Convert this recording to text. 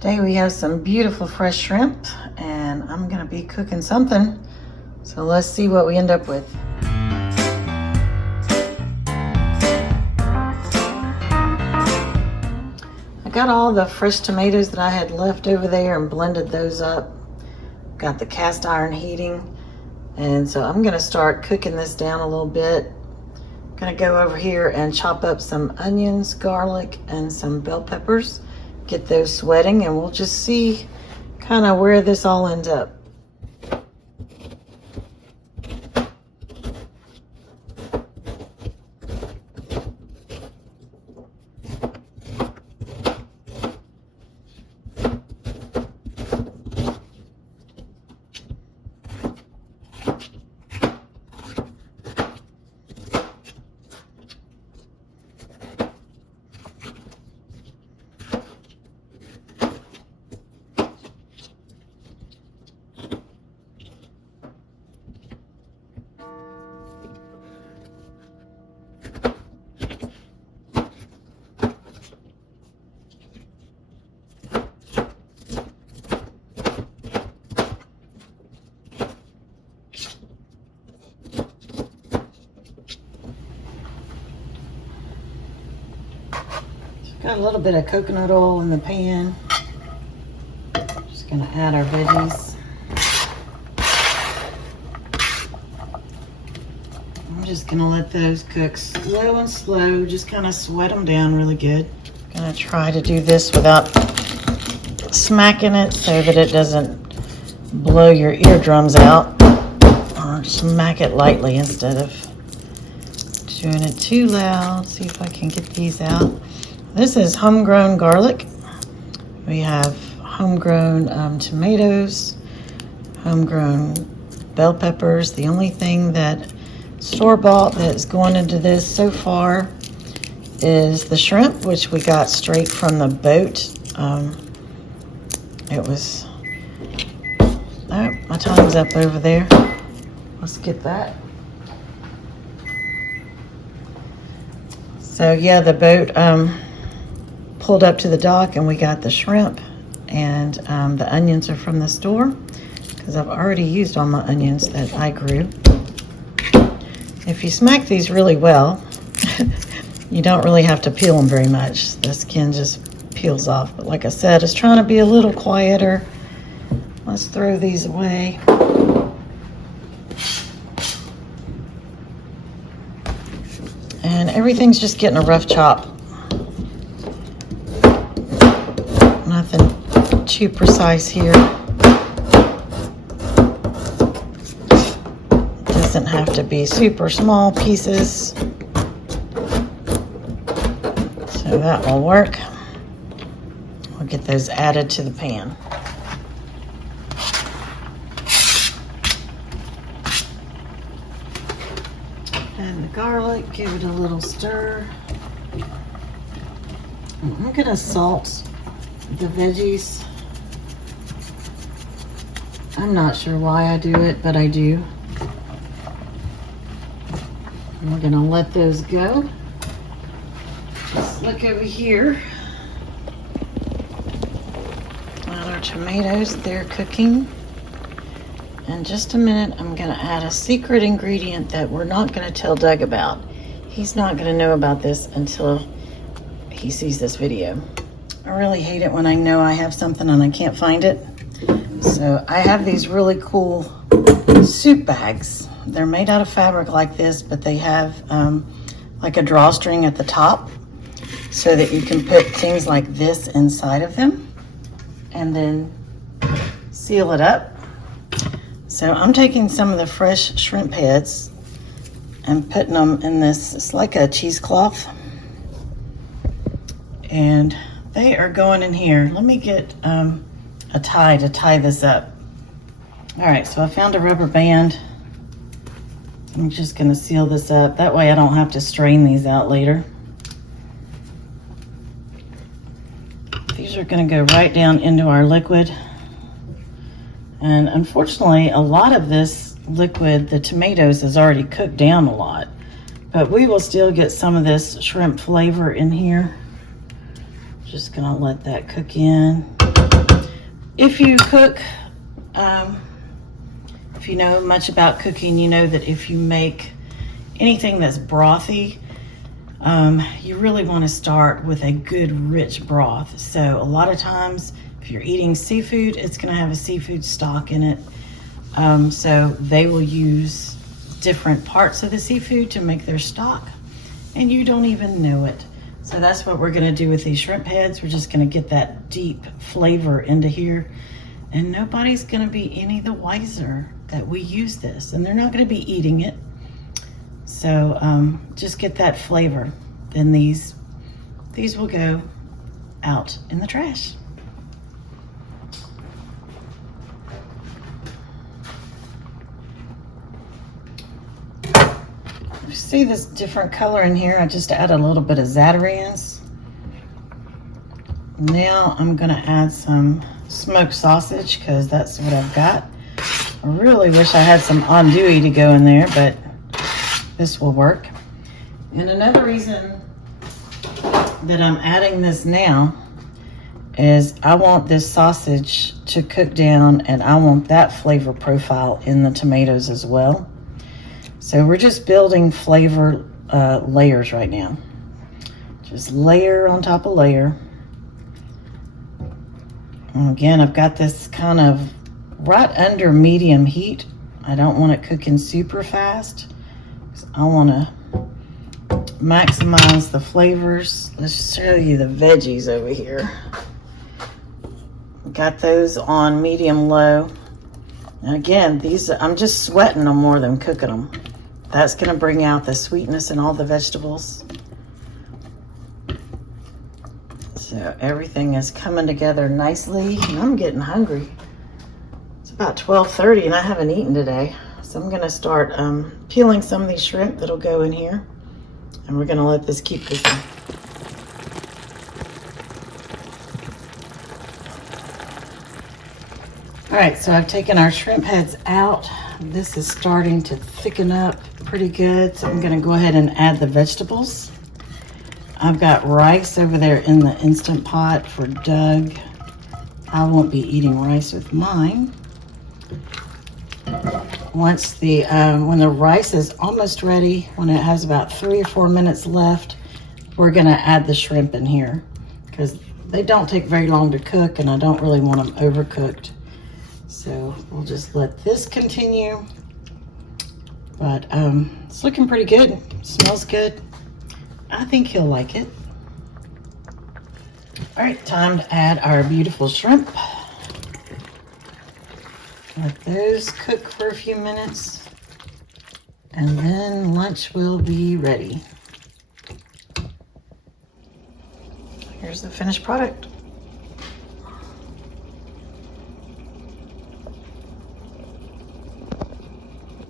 Today we have some beautiful fresh shrimp, and I'm gonna be cooking something. So let's see what we end up with. I got all the fresh tomatoes that I had left over there and blended those up. Got the cast iron heating, and so I'm gonna start cooking this down a little bit. I'm gonna go over here and chop up some onions, garlic, and some bell peppers. Get those sweating, and we'll just see kind of where this all ends up. Got a little bit of coconut oil in the pan. Just gonna add our veggies. I'm just gonna let those cook slow and slow, just kind of sweat them down really good. Gonna try to do this without smacking it so that it doesn't blow your eardrums out, or smack it lightly instead of doing it too loud. See if I can get these out. This is homegrown garlic. We have homegrown tomatoes, homegrown bell peppers. The only thing that store-bought that's going into this so far is the shrimp, which we got straight from the boat. It was, oh, my time's up over there. Let's get that. So yeah, the boat pulled up to the dock, and we got the shrimp, and the onions are from the store because I've already used all my onions that I grew. If you smack these really well, you don't really have to peel them very much. The skin just peels off. But like I said, it's trying to be a little quieter. Let's throw these away. And everything's just getting a rough chop. Nothing too precise here. Doesn't have to be super small pieces. So that will work. We'll get those added to the pan. And the garlic, give it a little stir. I'm gonna salt the veggies. I'm not sure why I do it, but I do. And we're gonna let those go. Let's look over here at our tomatoes. They're cooking. In just a minute, I'm gonna add a secret ingredient that we're not gonna tell Doug about. He's not gonna know about this until he sees this video. I really hate it when I know I have something and I can't find it. So I have these really cool soup bags. They're made out of fabric like this, but they have like a drawstring at the top so that you can put things like this inside of them and then seal it up. So I'm taking some of the fresh shrimp heads and putting them in this. It's like a cheesecloth. And they are going in here. Let me get a tie to tie this up. All right, so I found a rubber band. I'm just gonna seal this up. That way I don't have to strain these out later. These are gonna go right down into our liquid. And unfortunately, a lot of this liquid, the tomatoes, is already cooked down a lot. But we will still get some of this shrimp flavor in here. Just gonna let that cook in. If you cook, if you know much about cooking, you know that if you make anything that's brothy, you really want to start with a good rich broth. So a lot of times if you're eating seafood, it's going to have a seafood stock in it. So they will use different parts of the seafood to make their stock, and you don't even know it. So that's what we're going to do with these shrimp heads. We're just going to get that deep flavor into here, and nobody's going to be any the wiser that we use this, and they're not going to be eating it. So just get that flavor. Then these will go out in the trash. You see this different color in here? I just add a little bit of Zatarain's. Now I'm gonna add some smoked sausage because that's what I've got. I really wish I had some andouille to go in there, but this will work. And another reason that I'm adding this now is I want this sausage to cook down, and I want that flavor profile in the tomatoes as well. So we're just building flavor layers right now. Just layer on top of layer. And again, I've got this kind of right under medium heat. I don't want it cooking super fast. I want to maximize the flavors. Let's show you the veggies over here. Got those on medium low. And again, these I'm just sweating them more than cooking them. That's going to bring out the sweetness in all the vegetables. So everything is coming together nicely, and I'm getting hungry. It's about 12:30 and I haven't eaten today. So I'm going to start peeling some of these shrimp that'll go in here, and we're going to let this keep cooking. All right, so I've taken our shrimp heads out. This is starting to thicken up pretty good, so I'm going to go ahead and add the vegetables. I've got rice over there in the Instant Pot for Doug. I won't be eating rice with mine. Once when the rice is almost ready, when it has about 3 or 4 minutes left, we're going to add the shrimp in here because they don't take very long to cook, and I don't really want them overcooked. So we'll just let this continue. But it's looking pretty good. Smells good. I think he'll like it. All right, time to add our beautiful shrimp. Let those cook for a few minutes, and then lunch will be ready. Here's the finished product.